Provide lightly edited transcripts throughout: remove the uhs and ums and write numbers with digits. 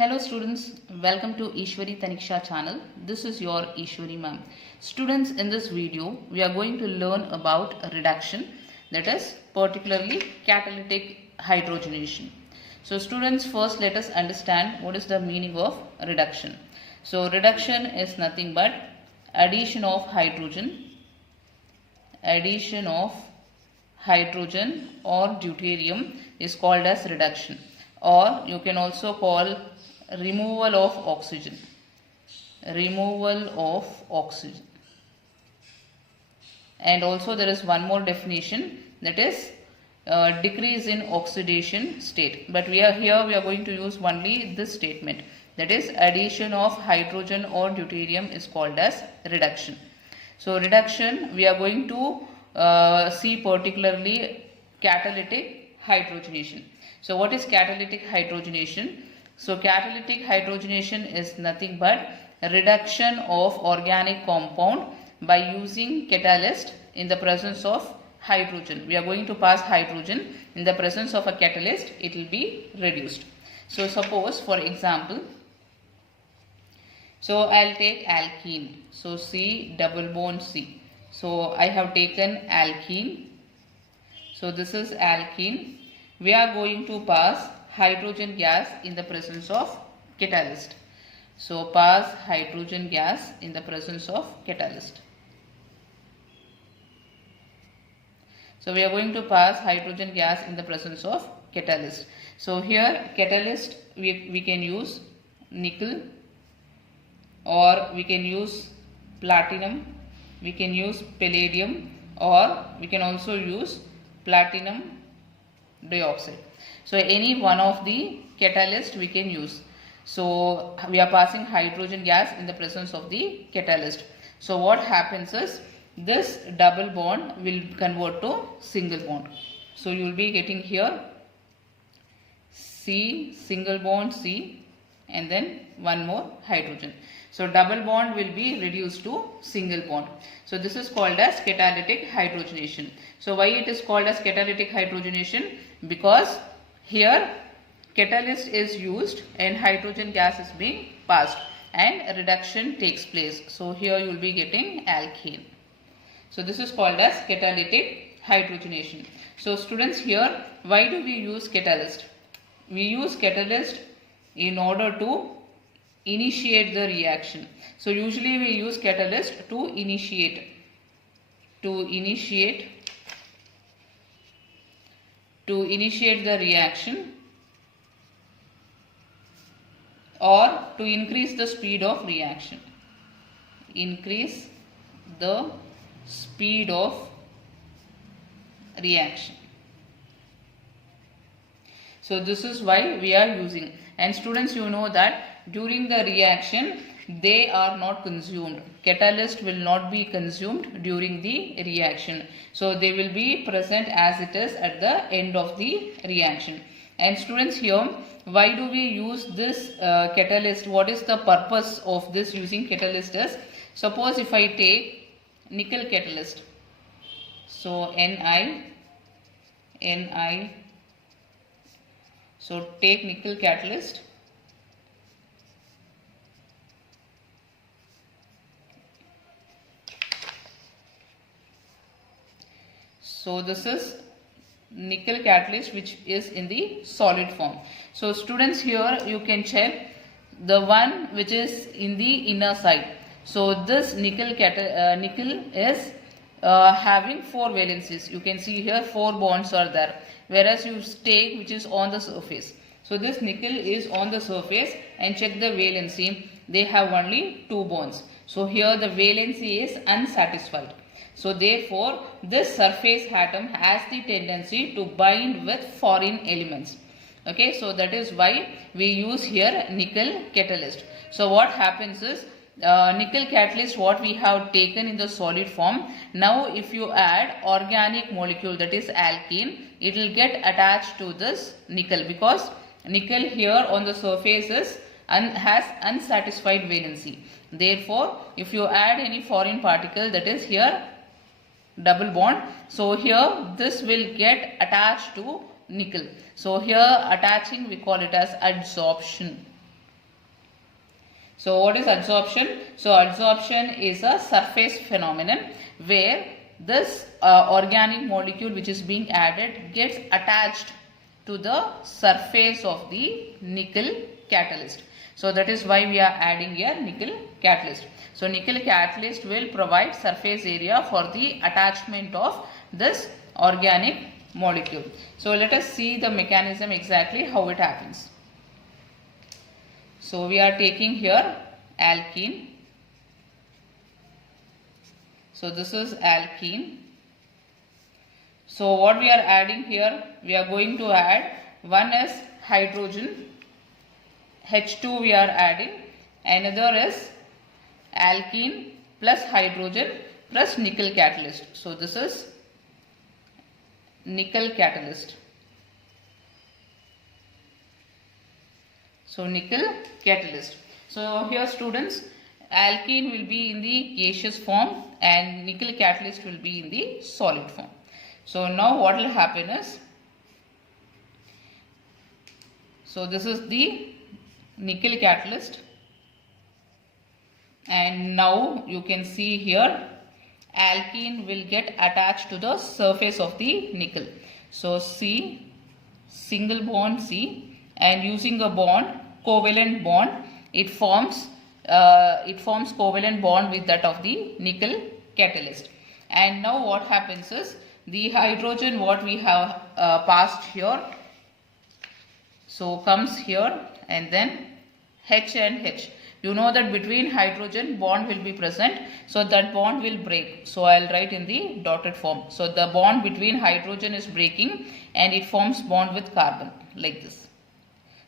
Hello students, welcome to Eshwari Thaniksha channel. This is your Eshwari ma'am. Students, in this video we are going to learn about reduction, that is particularly catalytic hydrogenation. So students, first let us understand what is the meaning of reduction. So reduction is nothing but addition of hydrogen or deuterium is called as reduction, or you can also call removal of oxygen. And also there is one more definition, that is decrease in oxidation state, but we are going to use only this statement, that is addition of hydrogen or deuterium is called as reduction. So reduction we are going to see particularly catalytic hydrogenation. So what is catalytic hydrogenation? So catalytic hydrogenation is nothing but reduction of organic compound by using catalyst in the presence of hydrogen. We are going to pass hydrogen in the presence of a catalyst, it will be reduced. So suppose for example, so I'll take alkene. So C double bond C. So I have taken alkene. So this is alkene. We are going to pass hydrogen gas in the presence of catalyst. So pass hydrogen gas in the presence of catalyst. So we are going to pass hydrogen gas in the presence of catalyst. So here catalyst we can use nickel, or we can use platinum, we can use palladium, or we can also use platinum dioxide. So any one of the catalyst we can use. So we are passing hydrogen gas in the presence of the catalyst. So what happens is this double bond will convert to single bond. So you will be getting here C, single bond C, and then one more hydrogen. So double bond will be reduced to single bond. So this is called as catalytic hydrogenation. So why it is called as catalytic hydrogenation? Because here catalyst is used and hydrogen gas is being passed and reduction takes place. So here you will be getting alkane. So this is called as catalytic hydrogenation. So students, here why do we use catalyst? We use catalyst in order to initiate the reaction. So usually we use catalyst to initiate the reaction, or to increase the speed of reaction. So this is why we are using. And students, you know that during the reaction they are not consumed. Catalyst will not be consumed during the reaction. So they will be present as it is at the end of the reaction. And students, here why do we use this catalyst? What is the purpose of this using catalyst is, suppose if I take nickel catalyst. So Ni. So take nickel catalyst. So this is nickel catalyst which is in the solid form. So students, here you can check the one which is in the inner side. So this nickel is having 4 valencies. You can see here 4 bonds are there, whereas you take which is on the surface. So this nickel is on the surface, and check the valency, they have only 2 bonds. So here the valency is unsatisfied. So therefore this surface atom has the tendency to bind with foreign elements. Okay, so that is why we use here nickel catalyst. So what happens is nickel catalyst what we have taken in the solid form. Now if you add organic molecule, that is alkene, it will get attached to this nickel, because nickel here on the surface is has unsatisfied valency. Therefore if you add any foreign particle, that is here double bond, so here this will get attached to nickel. So here attaching we call it as adsorption. So what is adsorption? So adsorption is a surface phenomenon where this organic molecule which is being added gets attached to the surface of the nickel catalyst. So that is why we are adding here nickel catalyst. So nickel catalyst will provide surface area for the attachment of this organic molecule. So let us see the mechanism exactly how it happens. So we are taking here alkene. So this is alkene. So what we are adding here, we are going to add, one is hydrogen, H2 we are adding, another is alkene plus hydrogen plus nickel catalyst. So this is nickel catalyst. So nickel catalyst. So here students, alkene will be in the gaseous form and nickel catalyst will be in the solid form. So now what will happen is, so this is the nickel catalyst, and now you can see here alkene will get attached to the surface of the nickel. So C, single bond C, and using a bond, covalent bond, it forms covalent bond with that of the nickel catalyst. And now what happens is, the hydrogen what we have passed here, so comes here, and then H and H. You know that between hydrogen bond will be present, so that bond will break. So I will write in the dotted form. So the bond between hydrogen is breaking and it forms bond with carbon like this.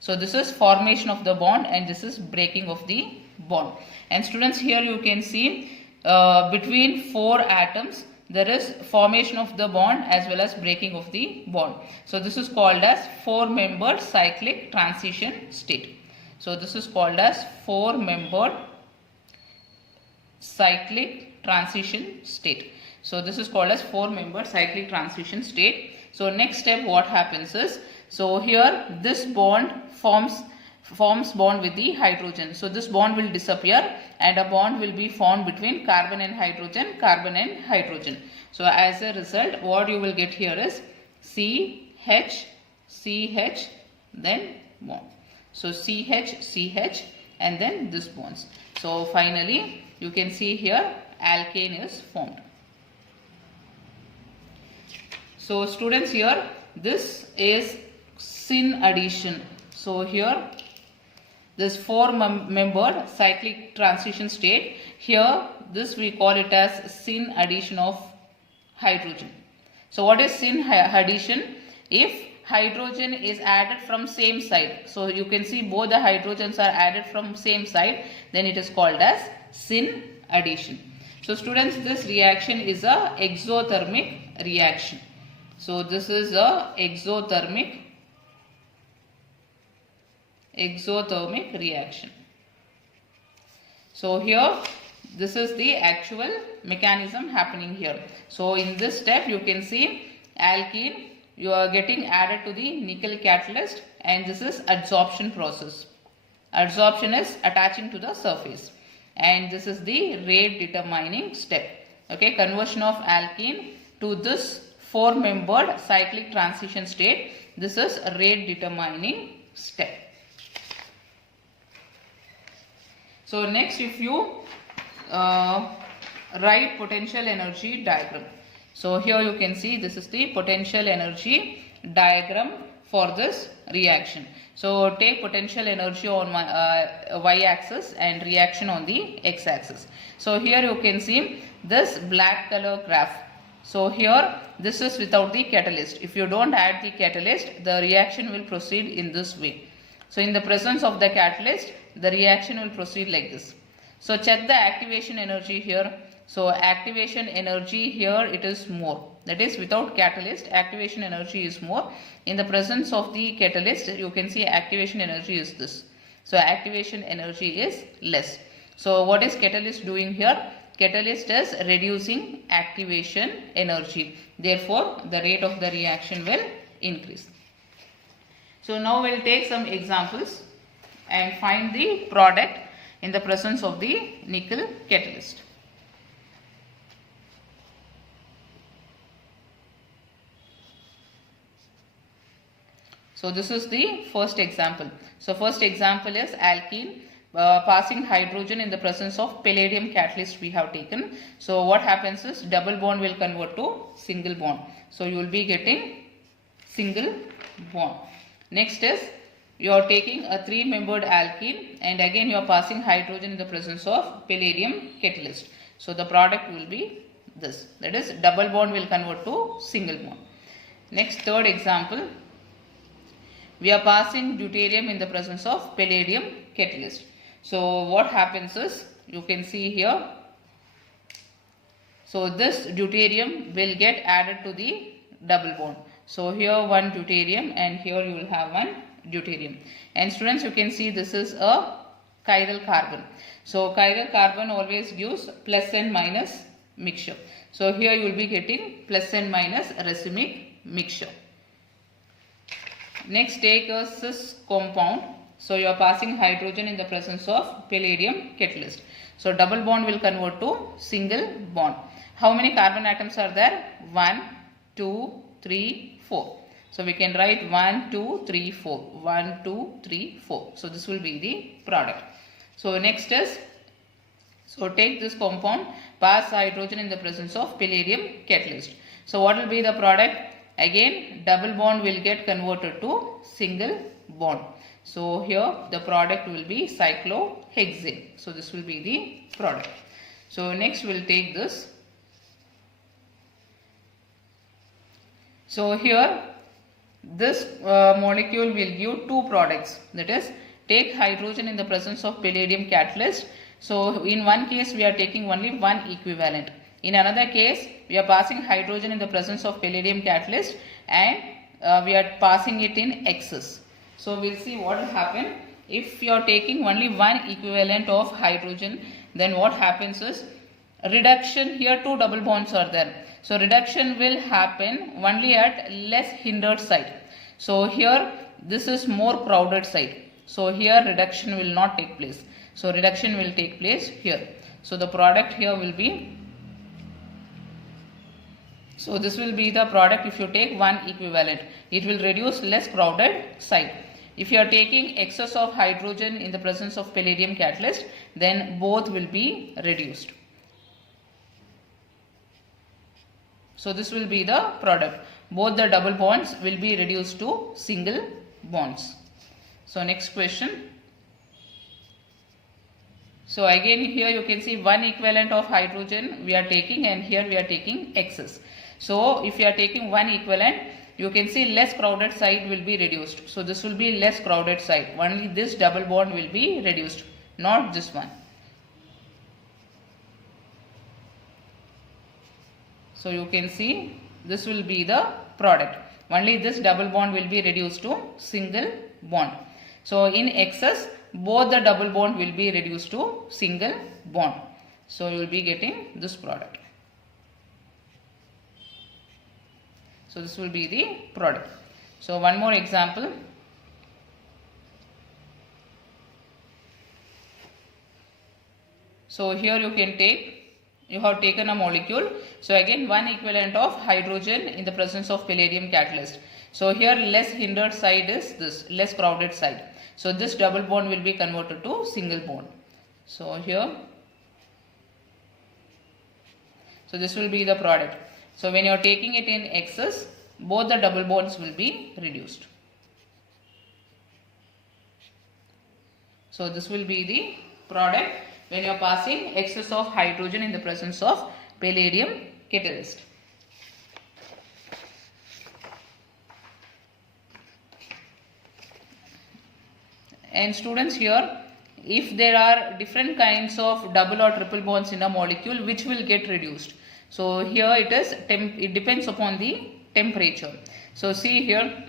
So this is formation of the bond and this is breaking of the bond. And students, here you can see between 4 atoms there is formation of the bond as well as breaking of the bond. So this is called as 4-membered cyclic transition state. So this is called as 4-membered cyclic transition state. So this is called as 4-membered cyclic transition state. So next step what happens is, so here this bond forms bond with the hydrogen. So this bond will disappear and a bond will be formed between carbon and hydrogen, carbon and hydrogen. So as a result what you will get here is CH, CH, then bond. So CH, CH, and then this bonds. So finally you can see here alkane is formed. So students, here this is syn addition. So here this 4-membered cyclic transition state, here this we call it as syn addition of hydrogen. So what is syn addition? If hydrogen is added from same side, so you can see both the hydrogens are added from same side, then it is called as syn addition. So students, this reaction is a exothermic reaction. So this is a exothermic reaction. So here this is the actual mechanism happening here. So in this step you can see alkene, you are getting added to the nickel catalyst, and this is adsorption process. Adsorption is attaching to the surface, and this is the rate determining step. Okay, conversion of alkene to this 4-membered cyclic transition state. This is a rate determining step. So next, if you write potential energy diagram. So here you can see this is the potential energy diagram for this reaction. So take potential energy on y-axis and reaction on the x-axis. So here you can see this black color graph. So here this is without the catalyst. If you don't add the catalyst, the reaction will proceed in this way. So in the presence of the catalyst, the reaction will proceed like this. So check the activation energy here. So activation energy here, it is more. That is, without catalyst, activation energy is more. In the presence of the catalyst, you can see activation energy is this. So activation energy is less. So what is catalyst doing here? Catalyst is reducing activation energy. Therefore, the rate of the reaction will increase. So now we'll take some examples and find the product in the presence of the nickel catalyst. So this is the first example. So first example is alkene passing hydrogen in the presence of palladium catalyst we have taken. So what happens is double bond will convert to single bond. So you will be getting single bond. Next is you are taking a 3-membered alkene and again you are passing hydrogen in the presence of palladium catalyst. So the product will be this, that is double bond will convert to single bond. Next, third example, we are passing deuterium in the presence of palladium catalyst. So what happens is, you can see here, so this deuterium will get added to the double bond. So here one deuterium and here you will have one deuterium. And students, you can see this is a chiral carbon. So chiral carbon always gives plus and minus mixture. So here you will be getting plus and minus racemic mixture. Next, take a cis compound. So you are passing hydrogen in the presence of palladium catalyst. So double bond will convert to single bond. How many carbon atoms are there? 1, 2, 3, 4. So we can write 1, 2, 3, 4. 1, 2, 3, 4. So this will be the product. So next is, so take this compound, pass hydrogen in the presence of palladium catalyst. So what will be the product? Again double bond will get converted to single bond. So here the product will be cyclohexane. So this will be the product. So next we will take this. So here this molecule will give two products, that is take hydrogen in the presence of palladium catalyst. So in one case we are taking only one equivalent. In another case we are passing hydrogen in the presence of palladium catalyst and we are passing it in excess. So we will see what will happen. If you are taking only one equivalent of hydrogen, then what happens is reduction, here two double bonds are there. So reduction will happen only at less hindered site. So here this is more crowded site. So here reduction will not take place. So reduction will take place here. So the product here will be, so this will be the product if you take one equivalent. It will reduce less crowded site. If you are taking excess of hydrogen in the presence of palladium catalyst, then both will be reduced. So this will be the product. Both the double bonds will be reduced to single bonds. So next question. So again here you can see one equivalent of hydrogen we are taking and here we are taking excess. So if you are taking one equivalent, you can see less crowded site will be reduced. So this will be less crowded site. Only this double bond will be reduced, not this one. So you can see this will be the product. Only this double bond will be reduced to single bond. So in excess, both the double bond will be reduced to single bond. So you will be getting this product. So this will be the product. So one more example. So here you can take, you have taken a molecule. So again one equivalent of hydrogen in the presence of palladium catalyst. So here less hindered side is this, less crowded side. So this double bond will be converted to single bond. So here, so this will be the product. So when you are taking it in excess, both the double bonds will be reduced. So this will be the product when you are passing excess of hydrogen in the presence of palladium catalyst. And students, here if there are different kinds of double or triple bonds in a molecule, which will get reduced. So here it is, it depends upon the temperature. So see here,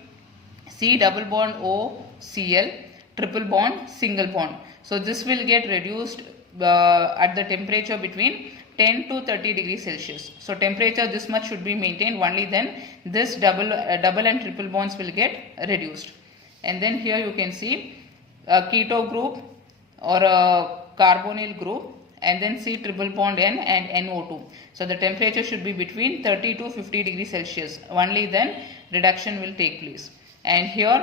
C double bond O Cl, triple bond, single bond. So this will get reduced at the temperature between 10 to 30 degrees Celsius. So temperature this much should be maintained, only then this double and triple bonds will get reduced. And then here you can see a keto group or a carbonyl group, and then C triple bond N and NO2. So the temperature should be between 30 to 50 degrees Celsius. Only then reduction will take place. And here,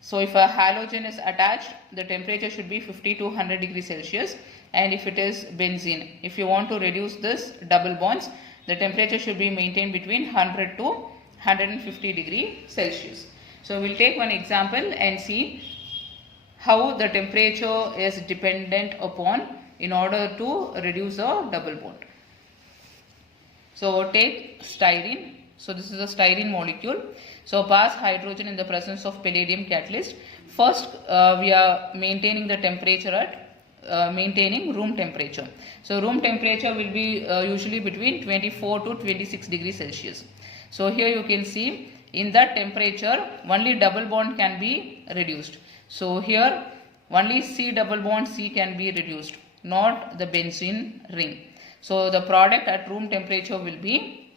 so if a halogen is attached, the temperature should be 50 to 100 degrees Celsius. And if it is benzene, if you want to reduce this double bonds, the temperature should be maintained between 100 to 150 degrees Celsius. So we'll take one example and see how the temperature is dependent upon in order to reduce a double bond. So take styrene. So this is a styrene molecule. So pass hydrogen in the presence of palladium catalyst. First we are maintaining the temperature at maintaining room temperature. So room temperature will be usually between 24 to 26 degrees Celsius. So here you can see in that temperature only double bond can be reduced. So here only C double bond C can be reduced, not the benzene ring. So the product at room temperature will be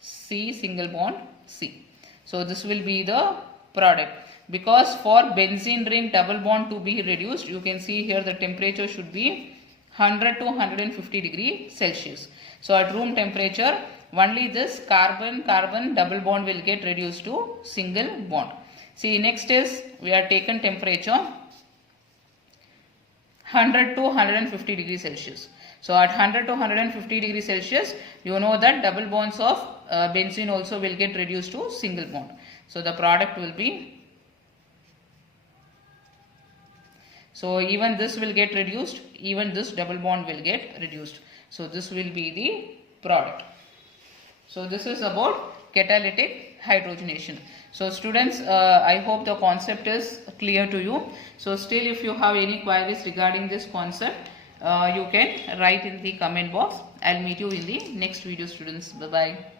C single bond C. So this will be the product. Because for benzene ring double bond to be reduced, you can see here the temperature should be 100 to 150 degrees Celsius. So at room temperature, only this carbon-carbon double bond will get reduced to single bond. See, next is we are taken temperature 100 to 150 degrees Celsius. So at 100 to 150 degrees Celsius, you know that double bonds of benzene also will get reduced to single bond. So the product will be, so even this will get reduced, even this double bond will get reduced. So this will be the product. So this is about catalytic hydrogenation. So students, I hope the concept is clear to you. So still if you have any queries regarding this concept, you can write in the comment box. I'll meet you in the next video, students. Bye-bye.